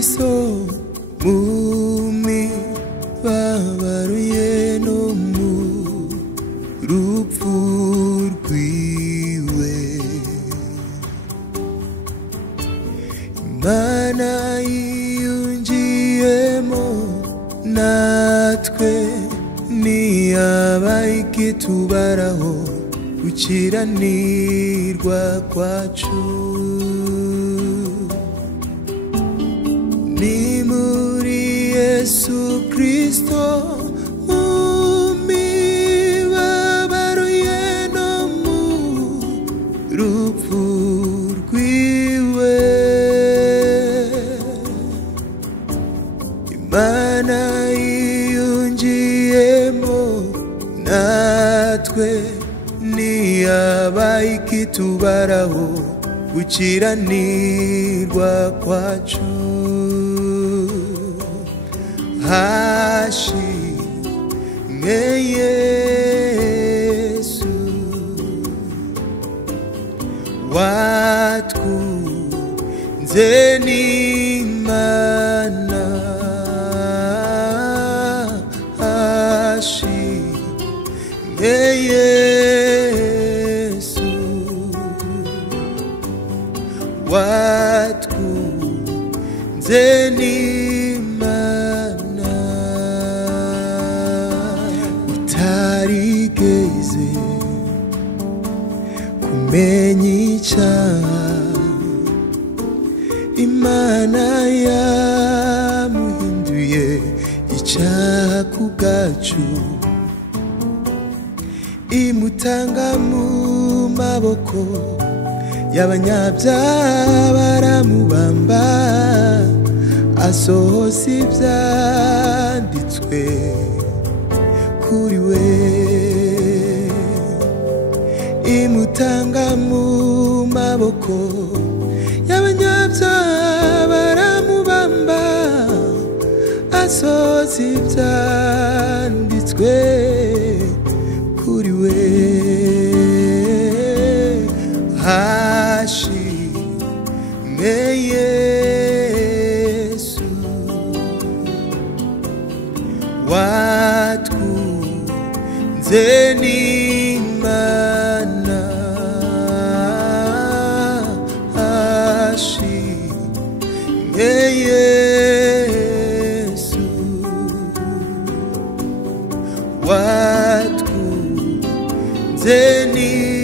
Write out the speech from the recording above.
Kristo mumi babaruye no mu rupfu rwiwe Imana yiyungiyemo natwe niyabaye ikitubaraho gukiranirwa kwacu ni muri Yesu Kristo umibabaruye no mu rupfu rwiwe Imana yiyungiyemo natwe niyabaye ikitubaraho gukiranirwa kwacu hashimwe Yesu watwunze n'Imana hashimwe Yesu watwunze n'Imana utarigeze kumenya icyaha Imana yamuhinduye icyaha ku bwacu imutanga mu maboko y'abanyabyaha baramubamba asohoza ibyanditswe kuri we imutanga mu maboko y'abanyabyaha baramubamba asohoza ibyanditswe kuri we hashimwe Yesu watwunze n'Imana hashimwe Yesu watwunze n'Imana